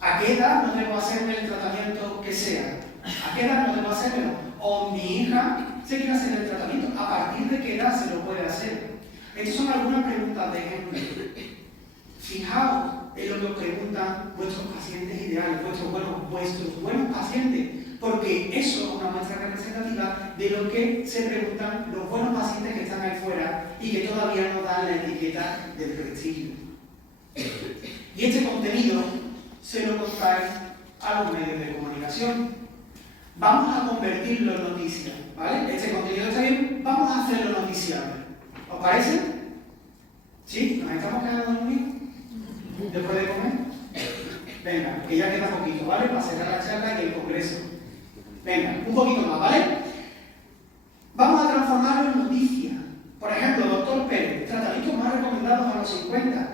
¿A qué edad no debo hacerme el tratamiento que sea? ¿A qué edad no debo hacérmelo? O mi hija se quiere hacer el tratamiento, ¿a partir de qué edad se lo puede hacer? Estas son algunas preguntas de ejemplo. Fijaos en lo que os preguntan vuestros pacientes ideales, vuestros buenos pacientes, porque eso es una muestra representativa de lo que se preguntan los buenos pacientes que están ahí fuera y que todavía no dan la etiqueta del prestigio. Y este contenido se lo contáis a los medios de comunicación. Vamos a convertirlo en noticia, ¿vale? Este contenido está bien, vamos a hacerlo noticiable. ¿Os parece? ¿Sí? ¿Nos estamos quedando dormidos? ¿Después de comer? Venga, que ya queda poquito, ¿vale? Para cerrar la charla y el congreso. Venga, un poquito más, ¿vale? Vamos a transformarlo en noticia. Por ejemplo, doctor Pérez, tratamientos más recomendados a los 50.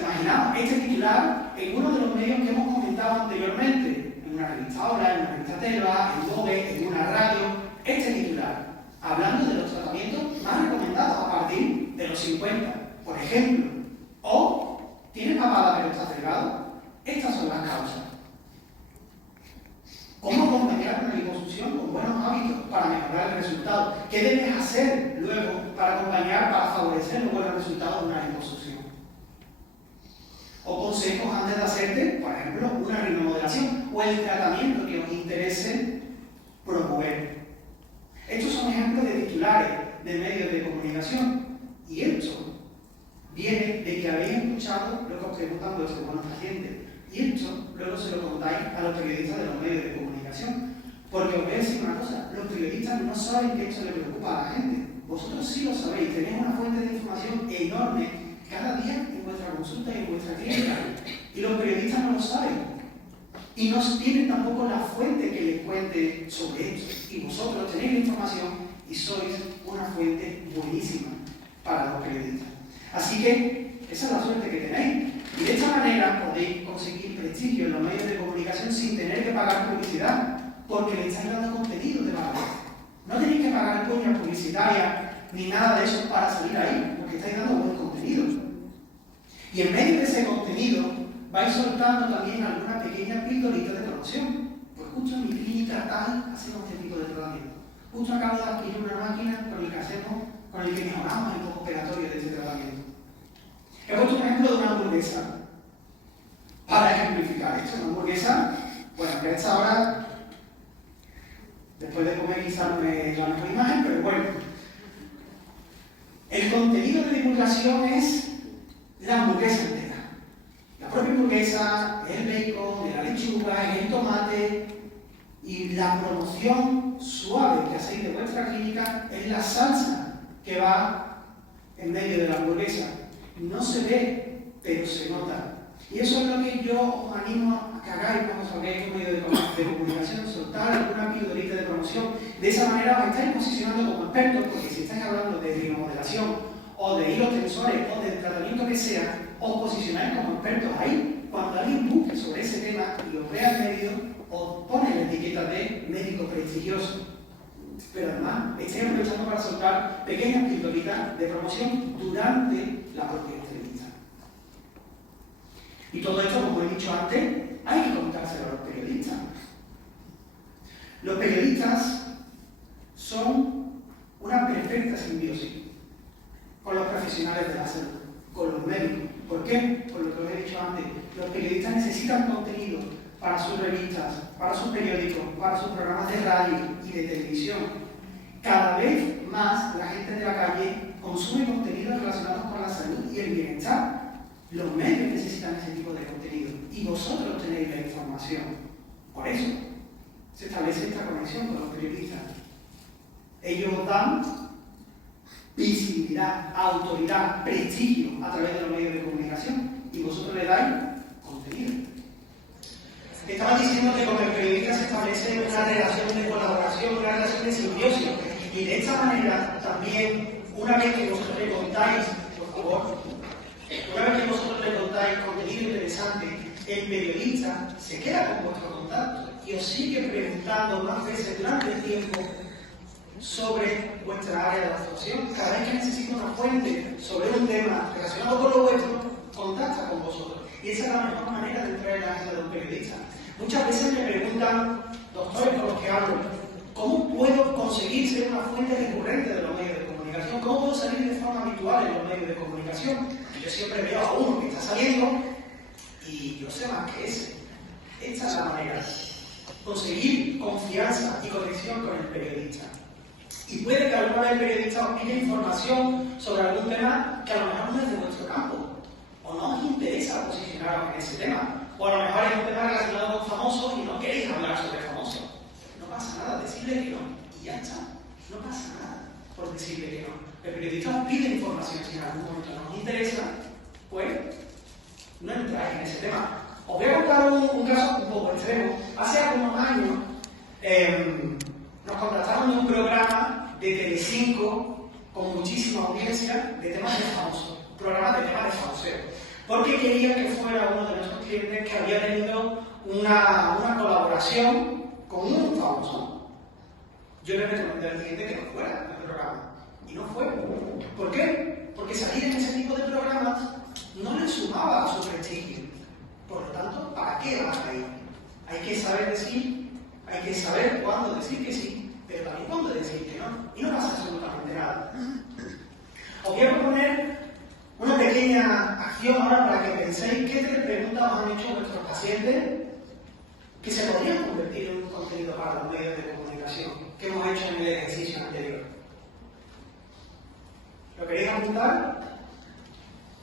Imaginaos este titular en uno de los medios que hemos comentado anteriormente, en una revista Ahora, en una revista Telva, en Vogue, en una radio, este titular, hablando de los tratamientos más recomendados a partir de los 50, por ejemplo. O, ¿tienes papada pero estás delgado? Estas son las causas. ¿Cómo acompañar una liposucción con buenos hábitos para mejorar el resultado? ¿Qué debes hacer luego para acompañar, para favorecer los buenos resultados de una liposucción? O consejos antes de hacerte, por ejemplo, una rinomodelación o el tratamiento que os interese promover. Estos son ejemplos de titulares de medios de comunicación y esto viene de que habéis escuchado lo que os preguntan vuestros buenos pacientes. Y esto luego se lo contáis a los periodistas de los medios de comunicación. Porque os voy a decir una cosa, los periodistas no saben que esto le preocupa a la gente. Vosotros sí lo sabéis, tenéis una fuente de información enorme cada día en vuestra consulta y en vuestra clínica. Y los periodistas no lo saben. Y no tienen tampoco la fuente que les cuente sobre esto. Y vosotros tenéis la información y sois una fuente buenísima para los periodistas. Así que esa es la suerte que tenéis. Y de esta manera podéis conseguir prestigio en los medios de comunicación sin tener que pagar publicidad, porque le estáis dando contenido de valor. No tenéis que pagar cuñas publicitarias ni nada de eso para salir ahí, porque estáis dando buen contenido. Y en medio de ese contenido vais soltando también alguna pequeña pildorita de promoción. Pues justo en mi clínica tal hacemos este tipo de tratamiento. Justo acabo de adquirir una máquina con el que mejoramos el postoperatorio de este tratamiento. He puesto un ejemplo de una hamburguesa para ejemplificar esto. Una hamburguesa, bueno, que a esta hora, después de comer quizás no es la mejor imagen, pero bueno. El contenido de divulgación es la hamburguesa entera. La propia hamburguesa, el bacon, la lechuga, el tomate y la promoción suave que hacéis de vuestra clínica es la salsa que va en medio de la hamburguesa. No se ve, pero se nota. Y eso es lo que yo os animo a que hagáis cuando salgáis con medio de comunicación, soltar alguna pildorita de promoción. De esa manera os estáis posicionando como expertos, porque si estáis hablando de rinomodelación o de hilos tensores o del tratamiento que sea, os posicionáis como expertos ahí. Cuando alguien busque sobre ese tema y os vea en medio, os pone la etiqueta de médico prestigioso. Pero además, estáis aprovechando para soltar pequeñas pildoritas de promoción durante la propia entrevista. Y todo esto, como he dicho antes, hay que contárselo a los periodistas. Los periodistas son una perfecta simbiosis con los profesionales de la salud, con los médicos. ¿Por qué? Por lo que os he dicho antes, los periodistas necesitan contenido para sus revistas, para sus periódicos, para sus programas de radio y de televisión. Cada vez más la gente de la calle consume contenidos relacionados con la salud y el bienestar. Los medios necesitan ese tipo de contenido y vosotros tenéis la información. Por eso se establece esta conexión con los periodistas. Ellos dan visibilidad, autoridad, prestigio a través de los medios de comunicación y vosotros le dais contenido. Estaba diciendo que con el periodista se establece una relación de colaboración, una relación de simbiosis y de esta manera también, una vez que vosotros le contáis, por favor, una vez que vosotros le contáis contenido interesante, el periodista se queda con vuestro contacto y os sigue preguntando más veces durante el tiempo sobre vuestra área de actuación. Cada vez que necesita una fuente sobre un tema relacionado con lo vuestro, contacta con vosotros. Y esa es la mejor manera de entrar en la agenda de un periodista. Muchas veces me preguntan, doctores con los que hablo, ¿cómo puedo conseguir ser una fuente recurrente de los medios de comunicación? ¿Cómo puedo salir de forma habitual en los medios de comunicación? Yo siempre veo a uno que está saliendo y yo sé más que ese. Esta es la manera. Conseguir confianza y conexión con el periodista. Y puede que alguna vez el periodista os pida información sobre algún tema que a lo mejor no es de vuestro campo, o no os interesa posicionaros en ese tema, o a lo mejor es un tema relacionado con famosos y no queréis hablar sobre famosos. No pasa nada, decidle que no, y ya está. No pasa nada por decirle que no. El periodista os pide información, si en algún momento no os interesa, pues no entráis en ese tema. Os voy a contar un caso un poco extremo. Hace algunos años nos contrataron en un programa de Telecinco con muchísima audiencia de temas de famosos, un programa de temas de famoseo, porque quería que fuera uno de nuestros clientes que había tenido una colaboración con un famoso. Yo le recomendé al cliente que no fuera al programa, y no fue. ¿Por qué? Porque salir en ese tipo de programas no le sumaba a su prestigio. Por lo tanto, ¿para qué vas a ir? Hay que saber decir, hay que saber cuándo decir que sí, pero también cuándo decir que no. Y no pasa absolutamente nada. Os voy a proponer una pequeña acción ahora para que penséis qué 3 preguntas os han hecho vuestros pacientes que se podrían convertir en un contenido para los medios de comunicación que hemos hecho en el ejercicio anterior. ¿Lo queréis apuntar?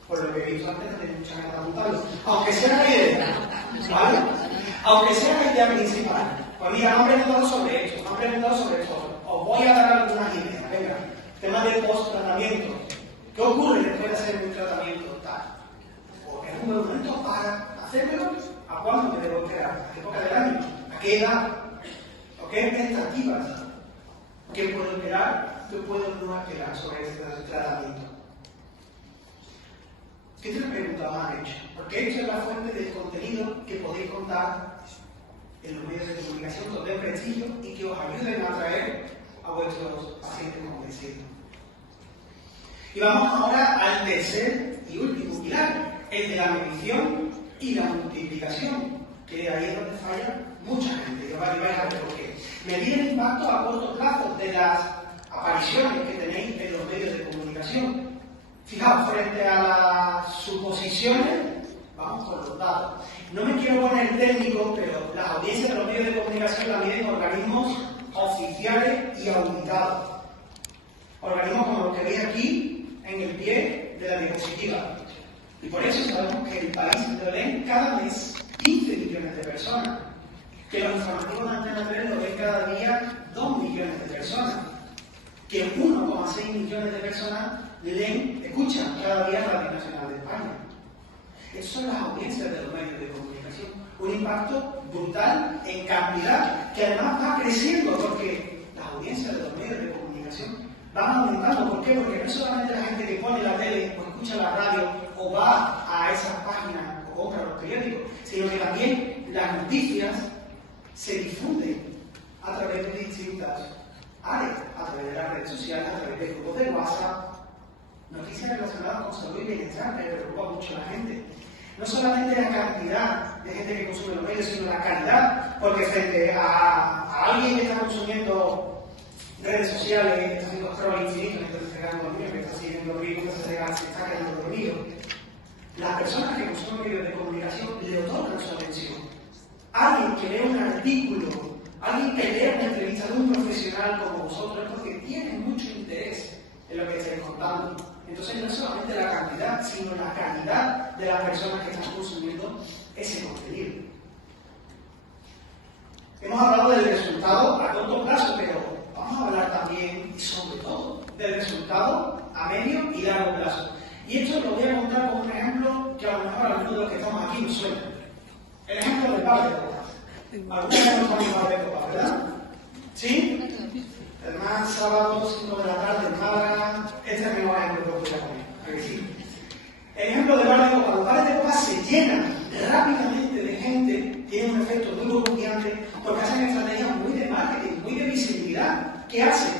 Por lo que he visto antes, no tenéis mucha ganas de apuntarlo. Aunque sea la idea, ¿vale? Aunque sea la idea principal. Pues mira, me han preguntado sobre esto, me han preguntado sobre esto. Os voy a dar algunas ideas. Venga, tema del post-tratamiento. ¿Qué ocurre después de hacer un tratamiento tal? Porque es un buen momento para hacérmelo. ¿A cuándo me debo esperar? ¿A qué época del año? ¿A qué edad? ¿O qué expectativas? ¿Qué puedo esperar? ¿Qué puedo no esperar sobre este tratamiento? ¿Qué 3 preguntas han hecho? Porque esta es la fuente del contenido que podéis contar en los medios de comunicación que os den prestigio y que os ayuden a atraer a vuestros pacientes convencidos. Y vamos ahora al tercer y último pilar, el de la medición y la multiplicación, que ahí es donde falla mucha gente. Y vais a ver por qué. Medir el impacto a corto plazo de las apariciones que tenéis en los medios de comunicación. Fijaos, frente a las suposiciones, vamos con los datos. No me quiero poner técnico, pero las audiencias de los medios de comunicación la miden organismos oficiales y auditados. Organismos como los que veis aquí en el pie de la diapositiva. Y por eso sabemos que el país lo leen cada mes 15 millones de personas. Que los informativos de Antena 3 lo ven cada día 2 millones de personas. Que 1,6 millones de personas escuchan cada día Radio Nacional de España. Esas son las audiencias de los medios de comunicación. Un impacto brutal en cantidad, que además va creciendo porque las audiencias de los medios de comunicación van aumentando. ¿Por qué? Porque no es solamente la gente que pone la tele o escucha la radio o va a esas páginas o compra los periódicos, sino que también las noticias se difunden a través de distintas áreas, a través de las redes sociales, a través de grupos de WhatsApp. Noticias relacionadas con salud y bienestar que le preocupa mucho a la gente. No solamente la cantidad de gente que consume los medios, sino la calidad, porque frente a alguien que está consumiendo redes sociales, está haciendo scroll infinito, que está quedando dormido, que está siguiendo ritmos, que se está quedando dormido, las personas que consumen medios de comunicación le otorgan su atención. Alguien que lee un artículo, alguien que lee una entrevista de un profesional como vosotros, es porque tiene mucho interés en lo que estáis contando. Entonces no es solamente la cantidad, sino la calidad de las personas que están consumiendo ese contenido. Hemos hablado del resultado a corto plazo, pero vamos a hablar también y sobre todo del resultado a medio y largo plazo. Y esto lo voy a contar con un ejemplo que a lo mejor algunos de los que estamos aquí nos suena. El ejemplo del bar de copas. Algunos de los bar de copas, ¿verdad? ¿Sí? El más sábado, 5 de la tarde en Málaga, este es el mismo ejemplo que os voy a poner. Sí. El ejemplo del bar de copas. Los bares de copas se llenan rápidamente de gente, tienen un efecto muy burbujeante, porque hacen estrategias muy de marketing, muy de visibilidad. ¿Qué hacen?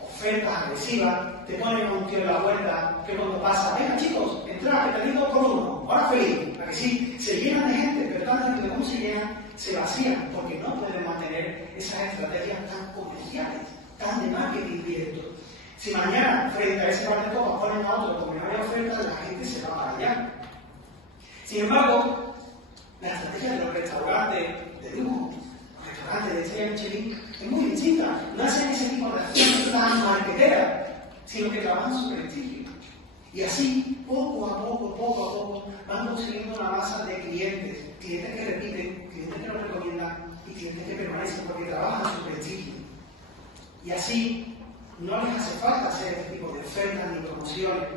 Ofertas agresivas, te ponen a un tío en la puerta, que cuando pasa, venga chicos, entrad, que tenéis 2 por 1, ahora feliz. ¿A que sí? Se llenan de gente, pero tan rápido como se llenan, se vacían, porque no pueden mantener esas estrategias tan comerciales, tan de marketing directo. Si mañana, frente a ese bar de copas, ponen a otro como no hay oferta, la gente se va para allá. Sin embargo, la estrategia de los restaurantes de lujo, los restaurantes de estrella Michelin, es muy distinta. No hacen ese tipo de acciones tan marketeras, sino que trabajan su prestigio. Y así, poco a poco, van consiguiendo una masa de clientes que repiten, clientes que lo recomiendan y clientes que permanecen porque trabajan su prestigio. Y así, no les hace falta hacer este tipo de ofertas ni promociones.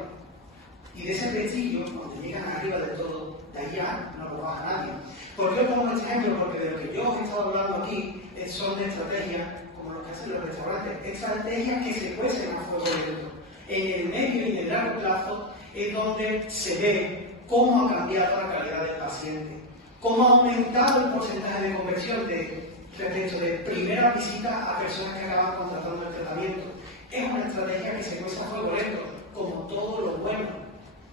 Y de ese prestigio, cuando llegan arriba de todo, de allá no lo baja nadie. ¿Por qué pongo este ejemplo? Porque de lo que yo os he estado hablando aquí son de estrategias, como lo que hacen los restaurantes, estrategias que se cuecen a fuego lento. En el medio y en el largo plazo es donde se ve cómo ha cambiado la calidad del paciente, cómo ha aumentado el porcentaje de conversión respecto de primeras visitas a personas que acaban contratando el tratamiento. Es una estrategia que se cuece a fuego lento, como todo lo bueno.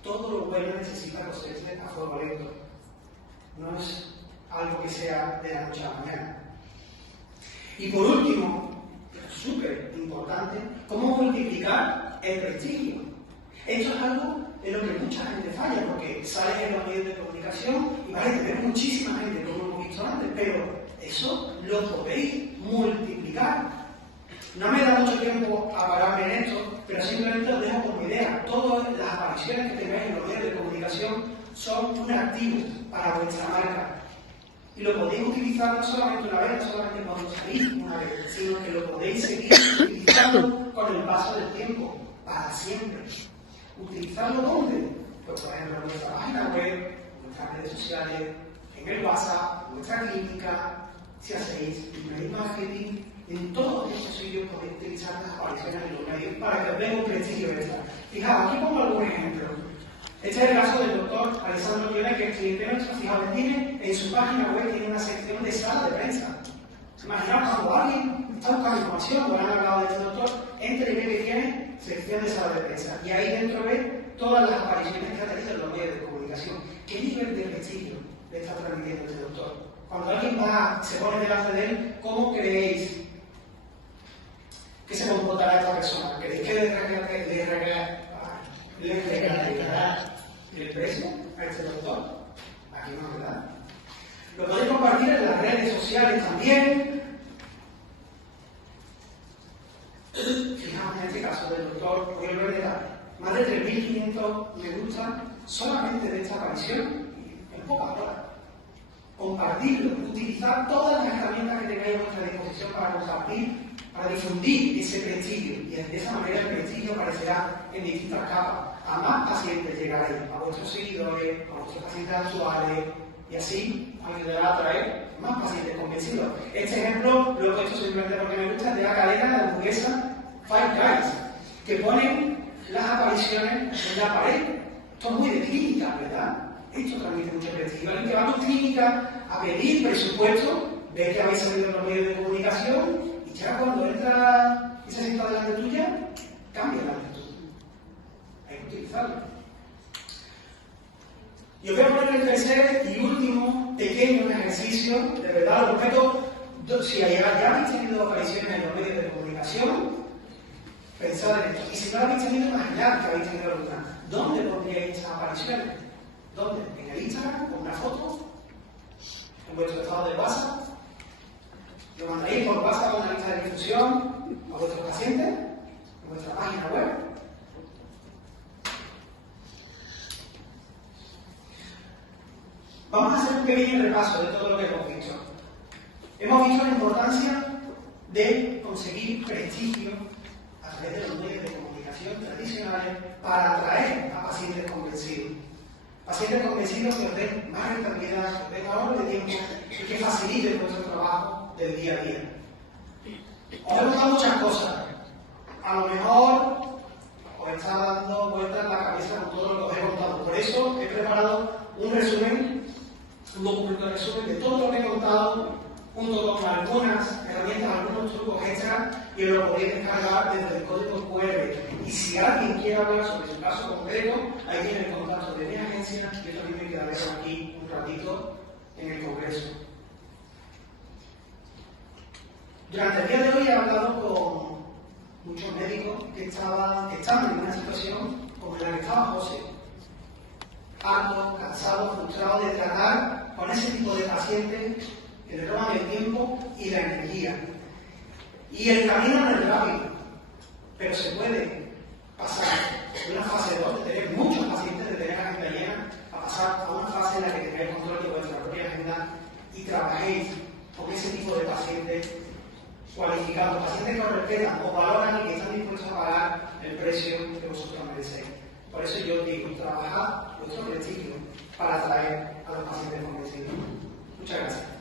Todo lo bueno necesita cocerse a fuego lento. no es algo que sea de la noche a la mañana. Y por último, súper importante, cómo multiplicar el prestigio. Esto es algo en lo que mucha gente falla, porque sales en los medios de comunicación y vale tener muchísima gente, como hemos visto antes, pero eso lo podéis multiplicar. No me da mucho tiempo a pararme en esto, pero simplemente os dejo como idea. Todas las apariciones que tengáis en los medios de comunicación son un activo para vuestra marca. Y lo podéis utilizar no solamente una vez, no solamente cuando salís una vez, sino que lo podéis seguir utilizando con el paso del tiempo, para siempre. ¿Utilizarlo dónde? Pues por ejemplo en nuestra página web, en nuestras redes sociales, en el WhatsApp, en nuestra clínica, si hacéis email marketing, en todos estos sitios podéis utilizar las apariciones en los medios para que os den un prestigio extra. Fijaos, aquí pongo algún ejemplo. Este es el caso del doctor Alessandro Lloret, que es cliente nuestro. Fijaos, tiene en su página web tiene una sección de sala de prensa. Imaginaos cuando alguien está buscando información, o han hablado de este doctor, entre y ve que tiene sección de sala de prensa. Y ahí dentro ve todas las apariciones que ha tenido en los medios de comunicación. ¿Qué nivel de prestigio le está transmitiendo este doctor? Cuando alguien se pone delante de él, ¿cómo creéis que se comportará esta persona? ¿Creéis que le regalará el precio a este doctor? Aquí no, ¿verdad? Lo podéis compartir en las redes sociales también. Fijaos en este caso del doctor Miguel Verdad, más de 3.500 me gusta solamente de esta aparición en pocas horas. Compartirlo, utilizar todas las herramientas que tengáis a vuestra disposición para compartir, para difundir ese prestigio, y de esa manera el prestigio aparecerá en distintas capas. A más pacientes llegaréis, a vuestros seguidores, a vuestros pacientes actuales, y así ayudará a atraer más pacientes convencidos. Este ejemplo lo he puesto simplemente porque me gusta, de la cadena de la hamburguesa Five Guys, que ponen las apariciones en la pared. Esto es muy de clínica, ¿verdad? Esto transmite mucho prestigio. Alguien que va a tu clínica a pedir presupuesto, ve que habéis salido en los medios de comunicación y ya cuando entra y se sienta delante tuya, cambia la actitud. Hay que utilizarlo. Y os voy a poner el tercer y último pequeño ejercicio, de verdad, lo meto. Si ya habéis tenido apariciones en los medios de comunicación, pensad en esto. Y si no habéis tenido, imaginad que habéis tenido alguna. ¿Dónde pondríais esas apariciones? ¿Dónde? ¿En el Instagram? ¿Con una foto? ¿En vuestro estado de WhatsApp? ¿Lo mandaréis por WhatsApp a una lista de difusión a vuestros pacientes? ¿En vuestra página web? Vamos a hacer un pequeño repaso de todo lo que hemos visto. Hemos visto la importancia de conseguir prestigio a través de los medios de comunicación tradicionales para atraer a pacientes convencidos. Pacientes convencidos que os den más rentabilidad, que os den ahorro de tiempo y que faciliten vuestro trabajo del día a día. Os he contado muchas cosas. A lo mejor os está dando vueltas en la cabeza con todo lo que os he contado. Por eso he preparado un resumen, un documento de resumen de todo lo que he contado, junto con algunas herramientas, algunos trucos extra, y lo podéis descargar desde el código QR. Y si alguien quiere hablar sobre su caso concreto, ahí tiene el contacto de mi agencia, y yo también me quedaré aquí un ratito en el congreso. Durante el día de hoy he hablado con muchos médicos que están en una situación como en la que estaba José. Hartos, cansados, frustrados de tratar con ese tipo de pacientes que le roban el tiempo y la energía. Y el camino no es rápido, pero se puede pasar de una fase 2, de tener muchos pacientes, de tener agenda llena, a pasar a una fase en la que tengáis control de vuestra propia agenda y trabajéis con ese tipo de pacientes cualificados, pacientes que os respetan, os valoran y que están dispuestos a pagar el precio que vosotros merecéis. Por eso yo digo, trabajad vuestro prestigio para atraer a los pacientes convencidos. Muchas gracias.